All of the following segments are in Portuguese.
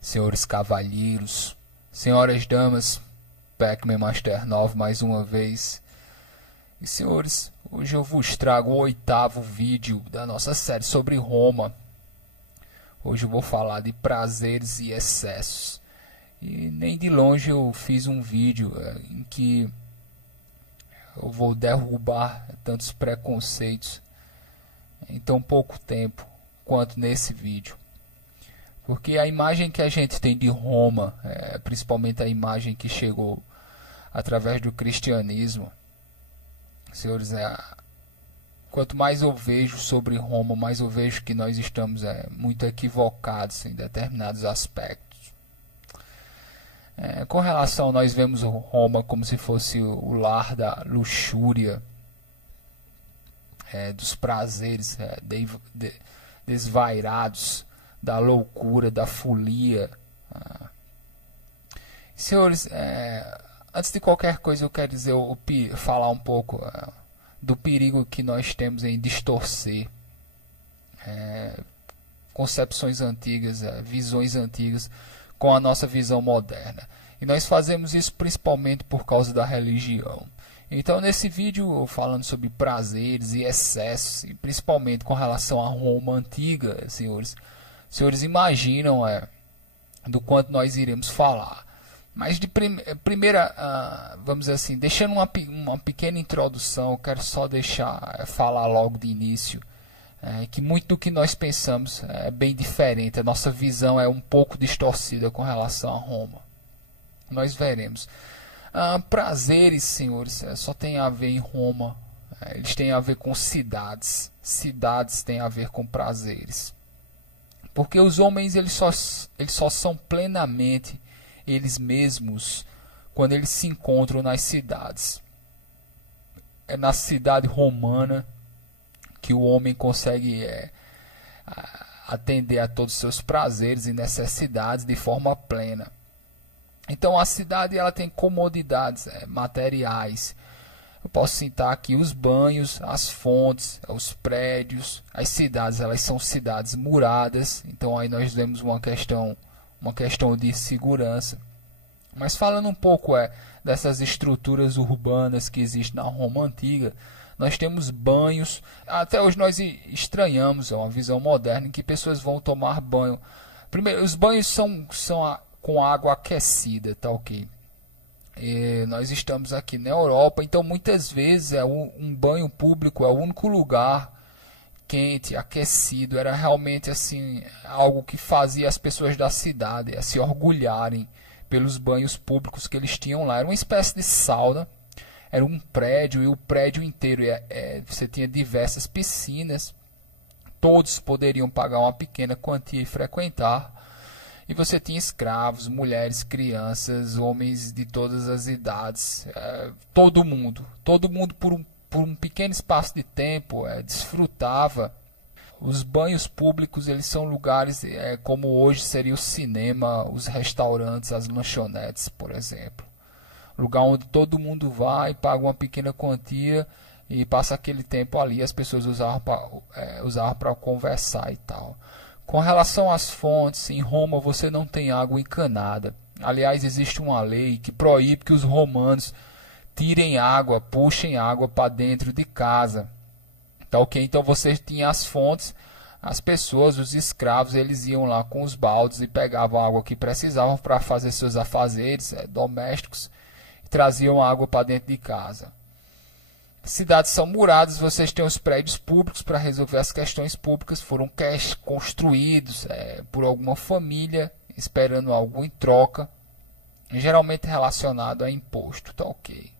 senhores cavalheiros, senhoras damas, Pac-Man Master 9 mais uma vez. E senhores, hoje eu vos trago o 8º vídeo da nossa série sobre Roma. Hoje eu vou falar de prazeres e excessos. E nem de longe eu fiz um vídeo em que eu vou derrubar tantos preconceitos em tão pouco tempo quanto nesse vídeo. Porque a imagem que a gente tem de Roma, principalmente a imagem que chegou através do cristianismo, senhores, quanto mais eu vejo sobre Roma, mais eu vejo que nós estamos muito equivocados em determinados aspectos. Com relação, nós vemos Roma como se fosse o lar da luxúria, dos prazeres desvairados, da loucura, da folia. Senhores, antes de qualquer coisa eu quero dizer, falar um pouco do perigo que nós temos em distorcer concepções antigas, visões antigas com a nossa visão moderna. E nós fazemos isso principalmente por causa da religião. Então nesse vídeo falando sobre prazeres e excessos, e principalmente com relação a Roma antiga, senhores imaginam do quanto nós iremos falar. Mas de primeira, vamos dizer assim, deixando uma pequena introdução, eu quero só falar logo de início que muito do que nós pensamos é bem diferente. A nossa visão é um pouco distorcida com relação a Roma. Nós veremos. Prazeres, senhores, só tem a ver em Roma. Eles têm a ver com cidades. Cidades têm a ver com prazeres. Porque os homens eles só são plenamente eles mesmos quando eles se encontram nas cidades. É na cidade romana que o homem consegue atender a todos os seus prazeres e necessidades de forma plena. Então a cidade ela tem comodidades materiais. Eu posso citar aqui os banhos, as fontes, os prédios. As cidades elas são cidades muradas. Então aí nós vemos uma questão de segurança. Mas falando um pouco dessas estruturas urbanas que existem na Roma antiga, nós temos banhos. Até hoje nós estranhamos, é uma visão moderna em que pessoas vão tomar banho. Primeiro, os banhos são com água aquecida, tá ok? E nós estamos aqui na Europa, então muitas vezes um banho público é o único lugar quente, aquecido. Era realmente assim algo que fazia as pessoas da cidade se orgulharem pelos banhos públicos que eles tinham lá. Era uma espécie de sauna. Era um prédio, e o prédio inteiro você tinha diversas piscinas. Todos poderiam pagar uma pequena quantia e frequentar. E você tinha escravos, mulheres, crianças, homens de todas as idades. Todo mundo por um pequeno espaço de tempo desfrutava. Os banhos públicos eles são lugares como hoje seria o cinema, os restaurantes, as lanchonetes, por exemplo. Lugar onde todo mundo vai, paga uma pequena quantia e passa aquele tempo ali. As pessoas usavam para conversar e tal. Com relação às fontes, em Roma você não tem água encanada. Aliás, existe uma lei que proíbe que os romanos tirem água, puxem água para dentro de casa. Tá ok? Então você tinha as fontes, as pessoas, os escravos, eles iam lá com os baldes e pegavam a água que precisavam para fazer seus afazeres domésticos. Traziam água para dentro de casa. Cidades são muradas, vocês têm os prédios públicos para resolver as questões públicas, foram construídos por alguma família, esperando algo em troca, geralmente relacionado a imposto, tá ok.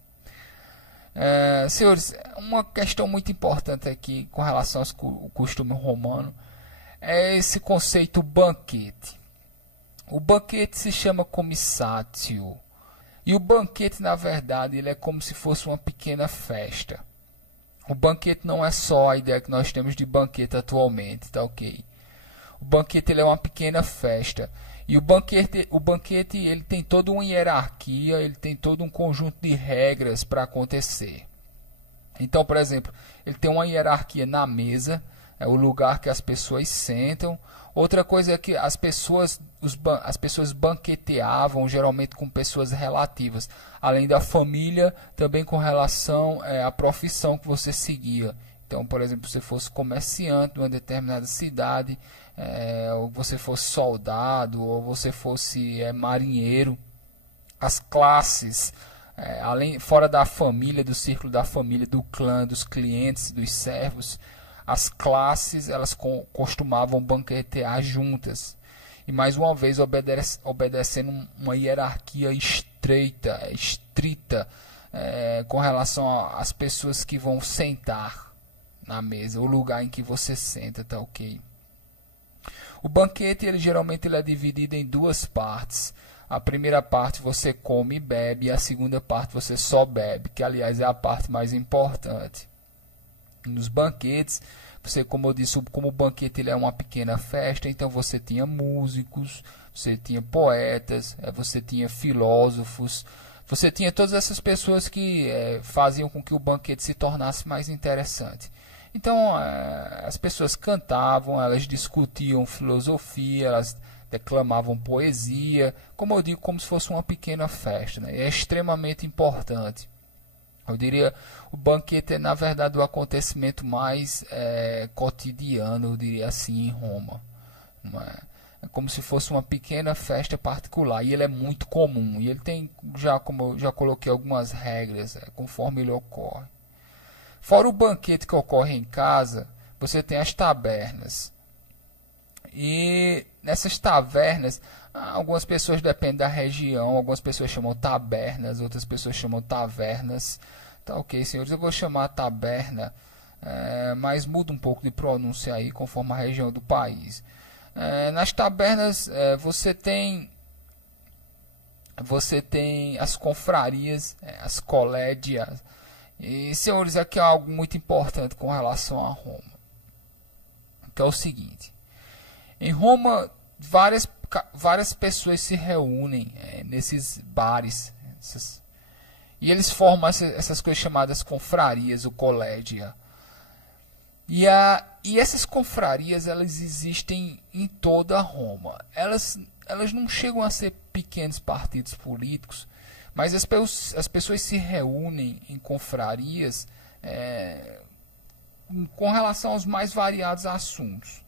Senhores, uma questão muito importante aqui com relação ao costume romano é esse conceito banquete. O banquete se chama commissatio. E o banquete, na verdade, ele é como se fosse uma pequena festa. O banquete não é só a ideia que nós temos de banquete atualmente, tá ok? O banquete ele é uma pequena festa. E o banquete ele tem toda uma hierarquia, ele tem todo um conjunto de regras para acontecer. Então, por exemplo, ele tem uma hierarquia na mesa, é o lugar que as pessoas sentam, Outra coisa é que as pessoas banqueteavam geralmente com pessoas relativas, além da família, também com relação à profissão que você seguia. Então, por exemplo, se você fosse comerciante de uma determinada cidade, ou você fosse soldado, ou você fosse marinheiro, as classes, além, fora da família, do círculo da família, do clã, dos clientes, dos servos, as classes elas costumavam banquetear juntas. E mais uma vez obedecendo uma hierarquia estrita, com relação às pessoas que vão sentar na mesa, o lugar em que você senta, tá ok? O banquete geralmente é dividido em duas partes. A primeira parte você come e bebe, e a segunda parte você só bebe, que aliás é a parte mais importante. Nos banquetes, você, como eu disse, como o banquete ele é uma pequena festa, então você tinha músicos, você tinha poetas, você tinha filósofos, você tinha todas essas pessoas que faziam com que o banquete se tornasse mais interessante. Então as pessoas cantavam, elas discutiam filosofia, elas declamavam poesia, como eu digo, como se fosse uma pequena festa, né? É extremamente importante. Eu diria, o banquete é na verdade o acontecimento mais cotidiano, eu diria assim, em Roma. Não é? É como se fosse uma pequena festa particular, e ele é muito comum, e ele tem, como eu já coloquei, algumas regras, conforme ele ocorre. Fora o banquete que ocorre em casa, você tem as tabernas. E nessas tavernas, algumas pessoas, dependem da região, algumas pessoas chamam tabernas, outras pessoas chamam tavernas. Tá ok, senhores, eu vou chamar taberna, mas muda um pouco de pronúncia aí, conforme a região do país. Nas tabernas você tem as confrarias, as colédias. E, senhores, aqui é algo muito importante com relação a Roma, que é o seguinte: em Roma, várias pessoas se reúnem nesses bares, e eles formam essas coisas chamadas confrarias, o collégia. E essas confrarias, elas existem em toda Roma. Elas não chegam a ser pequenos partidos políticos, mas as pessoas se reúnem em confrarias com relação aos mais variados assuntos.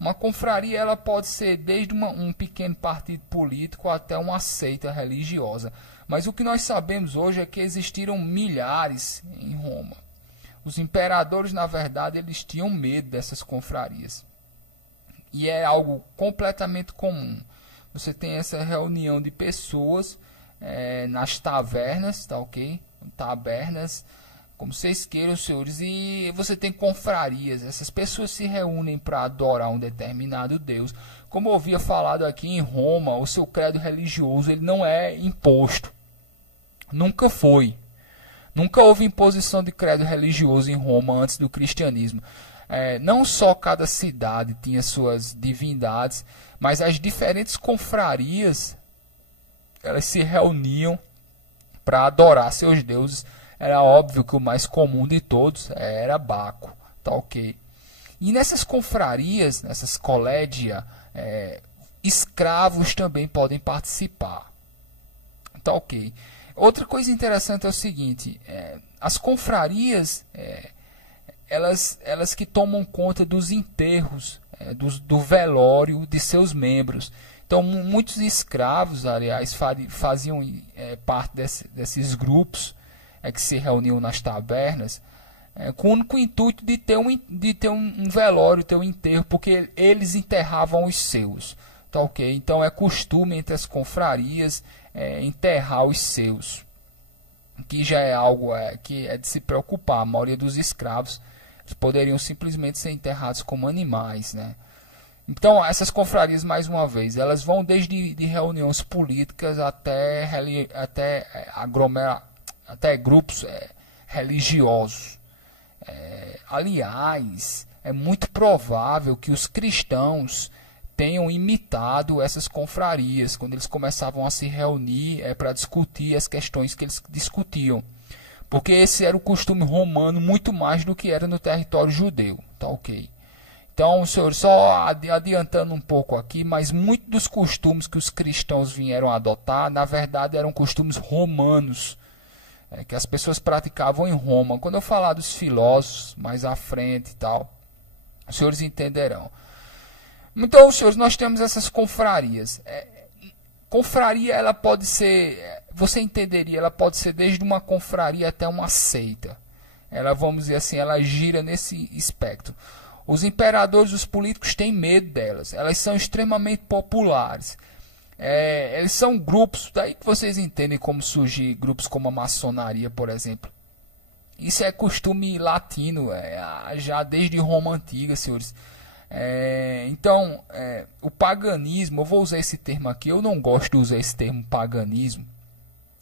Uma confraria ela pode ser desde um pequeno partido político até uma seita religiosa. Mas o que nós sabemos hoje é que existiram milhares em Roma. Os imperadores, na verdade, eles tinham medo dessas confrarias. E é algo completamente comum. Você tem essa reunião de pessoas nas tavernas, tá ok? Tabernas, como vocês queiram, senhores, e você tem confrarias. Essas pessoas se reúnem para adorar um determinado Deus. Como eu havia falado aqui, em Roma, o seu credo religioso ele não é imposto. Nunca foi. Nunca houve imposição de credo religioso em Roma antes do cristianismo. Não só cada cidade tinha suas divindades, mas as diferentes confrarias elas se reuniam para adorar seus deuses. Era óbvio que o mais comum de todos era Baco, tá ok? E nessas confrarias, nessas colégia, escravos também podem participar, tá ok? Outra coisa interessante é o seguinte: as confrarias, elas que tomam conta dos enterros, do velório de seus membros. Então, muitos escravos, aliás, faziam parte desses grupos que se reuniam nas tabernas, com o único intuito de ter um velório, ter um enterro, porque eles enterravam os seus. Tá ok? Então, é costume entre as confrarias enterrar os seus, que já é algo que é de se preocupar. A maioria dos escravos poderiam simplesmente ser enterrados como animais, né? Então, essas confrarias, mais uma vez, elas vão desde reuniões políticas até grupos religiosos. Aliás, é muito provável que os cristãos tenham imitado essas confrarias quando eles começavam a se reunir para discutir as questões que eles discutiam. Porque esse era o costume romano muito mais do que era no território judeu. Tá ok? Então, senhor, só adiantando um pouco aqui, mas muitos dos costumes que os cristãos vieram adotar, na verdade, eram costumes romanos, que as pessoas praticavam em Roma. Quando eu falar dos filósofos mais à frente e tal, os senhores entenderão. Então, senhores, nós temos essas confrarias. Confraria, ela pode ser, você entenderia, ela pode ser desde uma confraria até uma seita. Ela, vamos dizer assim, ela gira nesse espectro. Os imperadores, os políticos têm medo delas. Elas são extremamente populares. Eles são grupos, daí que vocês entendem como surgir grupos como a maçonaria, por exemplo. Isso é costume latino, já desde Roma Antiga, senhores. Então, o paganismo, eu vou usar esse termo aqui, eu não gosto de usar esse termo paganismo,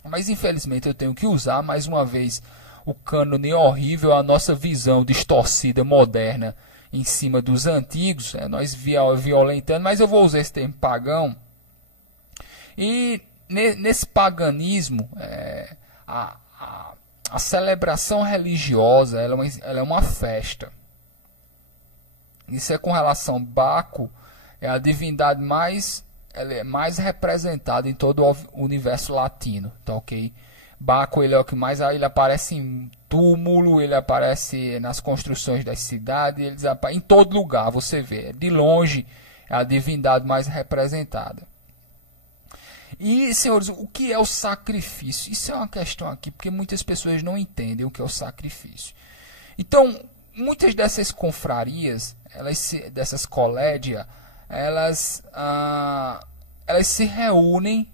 mas infelizmente eu tenho que usar, mais uma vez, o cânone é horrível, a nossa visão distorcida, moderna, em cima dos antigos, nós violentando, mas eu vou usar esse termo pagão. E nesse paganismo, a celebração religiosa ela é uma festa. Isso é com relação a Baco, é a divindade ela é mais representada em todo o universo latino, tá ok? Baco ele é o que mais, ele aparece em túmulo, ele aparece nas construções das cidades, em todo lugar você vê. De longe é a divindade mais representada. E, senhores, o que é o sacrifício? Isso é uma questão aqui, porque muitas pessoas não entendem o que é o sacrifício. Então, muitas dessas confrarias, dessas colédias, elas se reúnem.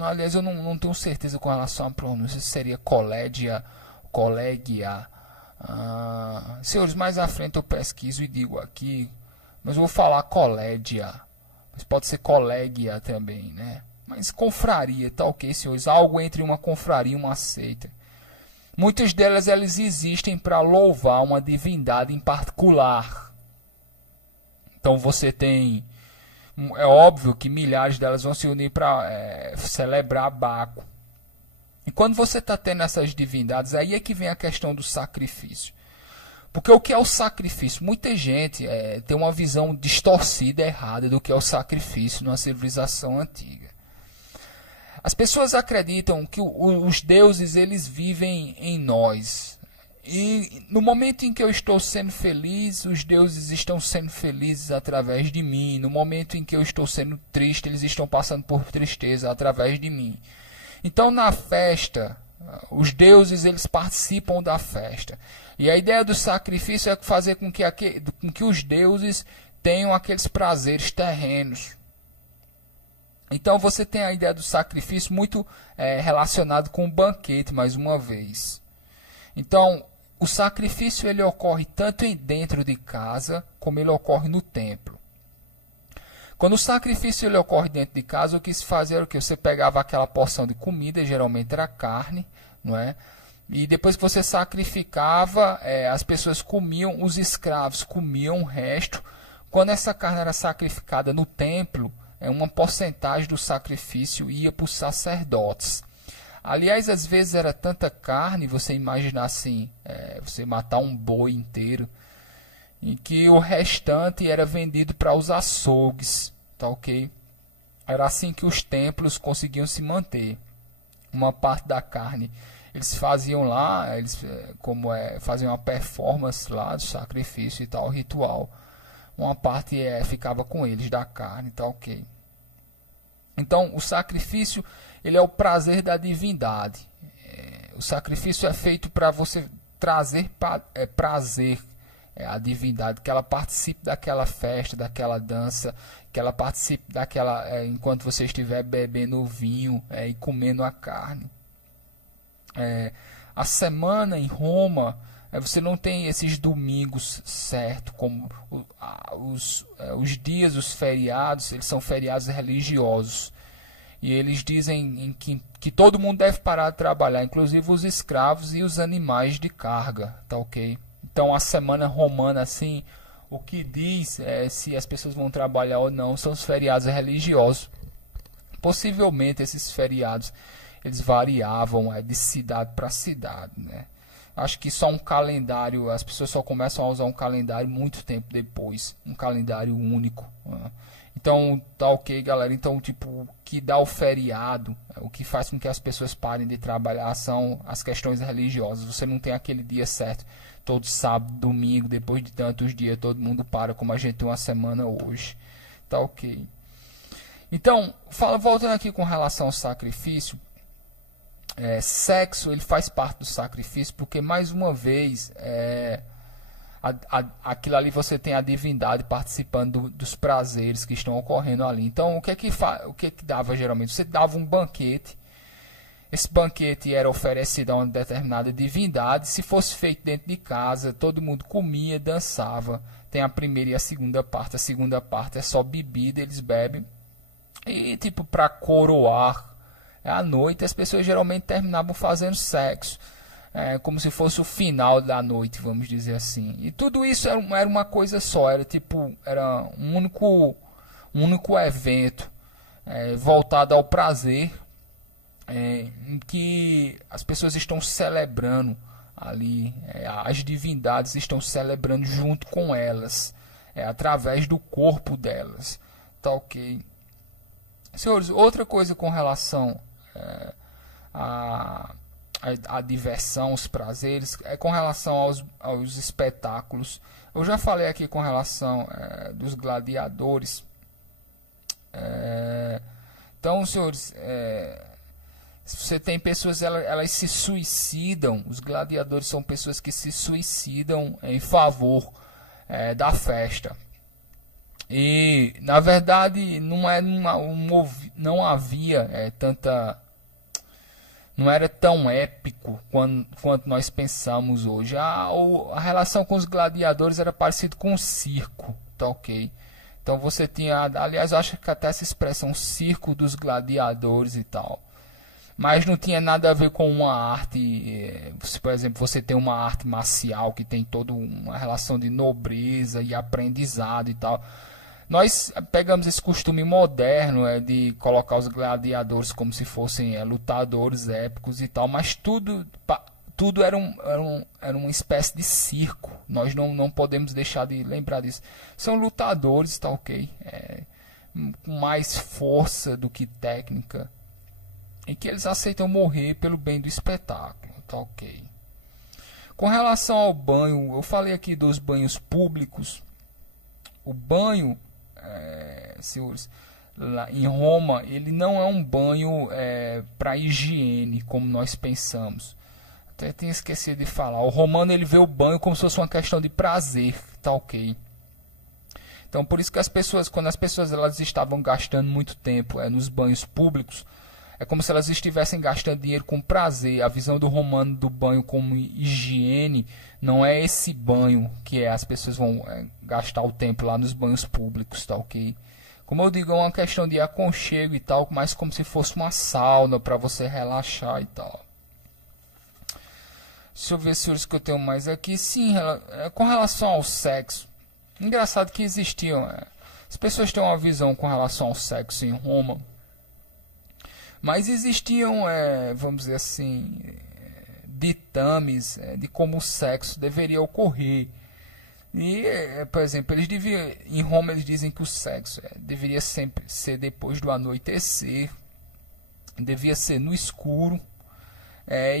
Aliás, eu não tenho certeza com relação à pronúncia, se seria colégia. Senhores, mais à frente eu pesquiso e digo aqui, mas eu vou falar colédia. Mas pode ser colégia também, né? Mas confraria, tá ok, senhores? Algo entre uma confraria e uma seita. Muitas delas elas existem para louvar uma divindade em particular. Então você tem... É óbvio que milhares delas vão se unir para celebrar Baco. E quando você está tendo essas divindades, aí é que vem a questão do sacrifício. Porque o que é o sacrifício? Muita gente tem uma visão distorcida, errada do que é o sacrifício numa civilização antiga. As pessoas acreditam que os deuses eles vivem em nós. E no momento em que eu estou sendo feliz, os deuses estão sendo felizes através de mim. No momento em que eu estou sendo triste, eles estão passando por tristeza através de mim. Então na festa, os deuses eles participam da festa. E a ideia do sacrifício é fazer com que os deuses tenham aqueles prazeres terrenos. Então você tem a ideia do sacrifício muito relacionado com o banquete, mais uma vez. Então, o sacrifício ele ocorre tanto dentro de casa, como ele ocorre no templo. Quando o sacrifício ele ocorre dentro de casa, o que se fazia era o que? Você pegava aquela porção de comida, geralmente era carne, não é? E depois que você sacrificava, as pessoas comiam, os escravos comiam o resto. Quando essa carne era sacrificada no templo, uma porcentagem do sacrifício ia para os sacerdotes. Aliás, às vezes era tanta carne, você imagina assim, você matar um boi inteiro, em que o restante era vendido para os açougues, tá ok? Era assim que os templos conseguiam se manter. Uma parte da carne eles faziam lá, faziam uma performance lá do sacrifício e tal, ritual. Uma parte ficava com eles da carne, tá ok? Então, o sacrifício ele é o prazer da divindade. O sacrifício é feito para você trazer prazer à divindade, que ela participe daquela festa, daquela dança, que ela participe daquela enquanto você estiver bebendo o vinho e comendo a carne. A semana em Roma, você não tem esses domingos certo, como os dias, os feriados, eles são feriados religiosos. E eles dizem que todo mundo deve parar de trabalhar, inclusive os escravos e os animais de carga, tá ok? Então a semana romana, assim, o que diz se as pessoas vão trabalhar ou não são os feriados religiosos. Possivelmente esses feriados eles variavam de cidade para cidade, né? Acho que só um calendário, as pessoas só começam a usar um calendário muito tempo depois, um calendário único. Né? Então, tá ok, galera. Então, tipo, o que dá o feriado, o que faz com que as pessoas parem de trabalhar são as questões religiosas. Você não tem aquele dia certo, todo sábado, domingo, depois de tantos dias, todo mundo para, como a gente tem uma semana hoje. Tá ok. Então, voltando aqui com relação ao sacrifício, sexo ele faz parte do sacrifício, porque mais uma vez aquilo ali você tem a divindade participando dos prazeres que estão ocorrendo ali. Então o que que dava geralmente? Você dava um banquete, esse banquete era oferecido a uma determinada divindade. Se fosse feito dentro de casa, todo mundo comia, dançava. Tem a primeira e a segunda parte é só bebida, eles bebem. E tipo, para coroar à noite, as pessoas geralmente terminavam fazendo sexo, como se fosse o final da noite, vamos dizer assim. E tudo isso era uma coisa só, era um único evento voltado ao prazer, em que as pessoas estão celebrando ali, as divindades estão celebrando junto com elas, através do corpo delas. Tá ok? Senhores, outra coisa com relação a diversão, os prazeres, com relação aos espetáculos. Eu já falei aqui com relação dos gladiadores. Então, senhores, você tem pessoas, elas se suicidam. Os gladiadores são pessoas que se suicidam em favor da festa. E na verdade não havia não era tão épico quanto nós pensamos hoje. A relação com os gladiadores era parecido com o circo, tá ok? Então você tinha, aliás, eu acho que até essa expressão circo dos gladiadores e tal, mas não tinha nada a ver com uma arte. Por exemplo, você tem uma arte marcial que tem toda uma relação de nobreza e aprendizado e tal. Nós pegamos esse costume moderno de colocar os gladiadores como se fossem lutadores épicos e tal, mas tudo era uma espécie de circo. Nós não podemos deixar de lembrar disso. São lutadores, tá ok? Com mais força do que técnica, em que eles aceitam morrer pelo bem do espetáculo, tá ok? Com relação ao banho, eu falei aqui dos banhos públicos. O banho, senhores, lá em Roma, ele não é um banho para higiene, como nós pensamos. Até tinha esquecido de falar. O romano ele vê o banho como se fosse uma questão de prazer, tá ok? Então, por isso que as pessoas, quando as pessoas elas estavam gastando muito tempo nos banhos públicos, é como se elas estivessem gastando dinheiro com prazer. A visão do romano do banho como higiene não é esse banho que as pessoas vão gastar o tempo lá nos banhos públicos, tá ok? Como eu digo, é uma questão de aconchego e tal, mas como se fosse uma sauna para você relaxar e tal. Deixa eu ver se que eu tenho mais aqui. Sim, com relação ao sexo. Engraçado que existiam. As pessoas têm uma visão com relação ao sexo em Roma. Mas existiam, vamos dizer assim, ditames de como o sexo deveria ocorrer. E, por exemplo, em Roma eles dizem que o sexo deveria sempre ser depois do anoitecer, devia ser no escuro.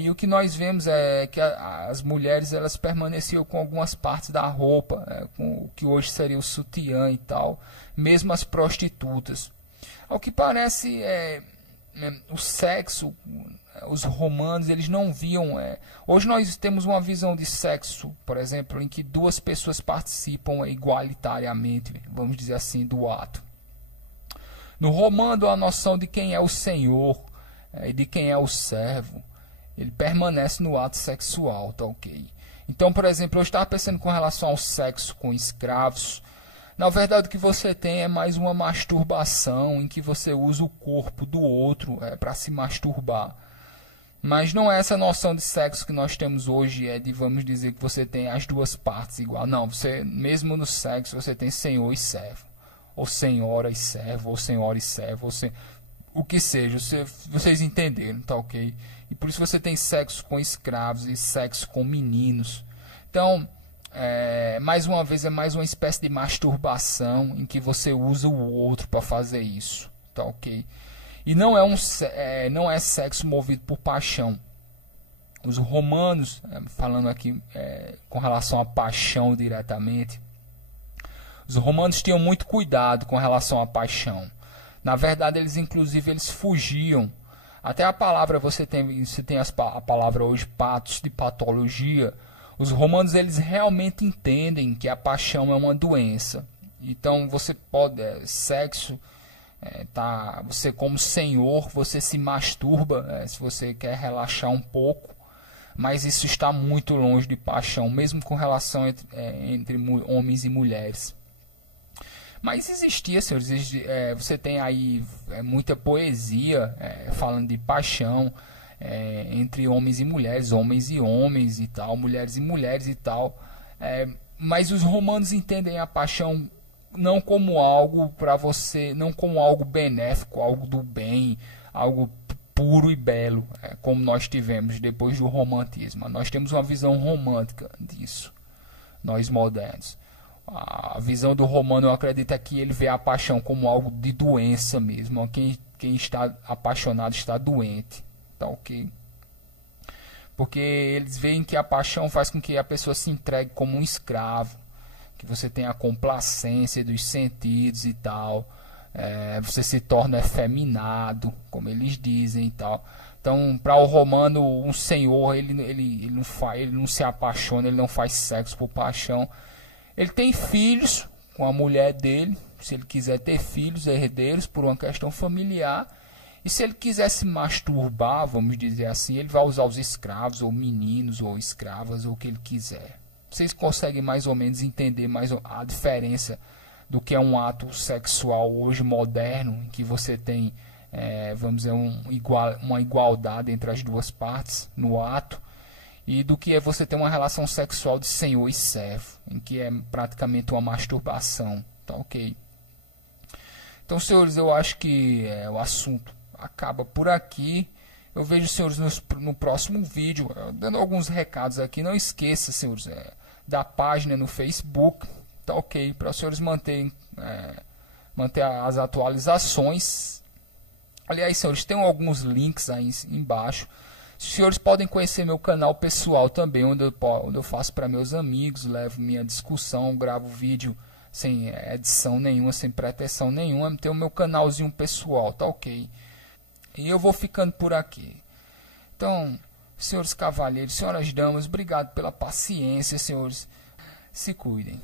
E o que nós vemos é que as mulheres elas permaneciam com algumas partes da roupa, com o que hoje seria o sutiã e tal, mesmo as prostitutas. Ao que parece, o sexo, os romanos eles não viam. Hoje nós temos uma visão de sexo, por exemplo, em que duas pessoas participam igualitariamente, vamos dizer assim, do ato. No romano, a noção de quem é o senhor e de quem é o servo, ele permanece no ato sexual, tá ok? Então, por exemplo, eu estava pensando com relação ao sexo com escravos. Na verdade, o que você tem é mais uma masturbação em que você usa o corpo do outro para se masturbar. Mas não é essa noção de sexo que nós temos hoje, de vamos dizer que você tem as duas partes igual. Não, você mesmo no sexo você tem senhor e servo, ou senhora e servo, ou senhora e servo, o que seja, vocês entenderam, tá ok? E por isso você tem sexo com escravos e sexo com meninos. Então, mais uma vez, é mais uma espécie de masturbação em que você usa o outro para fazer isso, tá ok? E não é sexo movido por paixão. Os romanos, falando aqui com relação à paixão diretamente, os romanos tinham muito cuidado com relação à paixão. Na verdade, eles fugiam. Até a palavra, você tem a palavra hoje, patos, de patologia. Os romanos, eles realmente entendem que a paixão é uma doença. Então, você pode, sexo, você como senhor, você se masturba, se você quer relaxar um pouco. Mas isso está muito longe de paixão, mesmo com relação entre homens e mulheres. Mas existia, senhores, você tem aí muita poesia falando de paixão entre homens e mulheres, homens e homens e tal, mulheres e mulheres e tal. Mas os romanos entendem a paixão não como algo para você, não como algo benéfico, algo do bem, algo puro e belo, como nós tivemos depois do romantismo. Nós temos uma visão romântica disso, nós modernos. A visão do romano, eu acredito, é que ele vê a paixão como algo de doença mesmo. Quem está apaixonado está doente, tá ok? Porque eles veem que a paixão faz com que a pessoa se entregue como um escravo, que você tenha a complacência dos sentidos e tal, você se torna efeminado, como eles dizem e tal. Então, para o romano, um senhor, ele não se apaixona, ele não faz sexo por paixão. Ele tem filhos com a mulher dele, se ele quiser ter filhos, herdeiros, por uma questão familiar. E se ele quiser se masturbar, vamos dizer assim, ele vai usar os escravos, ou meninos, ou escravas, ou o que ele quiser. Vocês conseguem mais ou menos entender mais a diferença do que é um ato sexual hoje moderno, em que você tem, vamos dizer, uma igualdade entre as duas partes no ato, e do que é você ter uma relação sexual de senhor e servo, em que é praticamente uma masturbação, tá ok? Então, senhores, eu acho que o assunto acaba por aqui. Eu vejo os senhores no próximo vídeo, dando alguns recados aqui. Não esqueça, senhores, da página no Facebook, tá ok? Para os senhores manter as atualizações. Aliás, senhores, tem alguns links aí embaixo. Os senhores podem conhecer meu canal pessoal também, onde eu faço para meus amigos, levo minha discussão, gravo vídeo sem edição nenhuma, sem pretensão nenhuma. Tem o meu canalzinho pessoal, tá ok? E eu vou ficando por aqui. Então, senhores cavalheiros, senhoras damas, obrigado pela paciência, senhores. Se cuidem.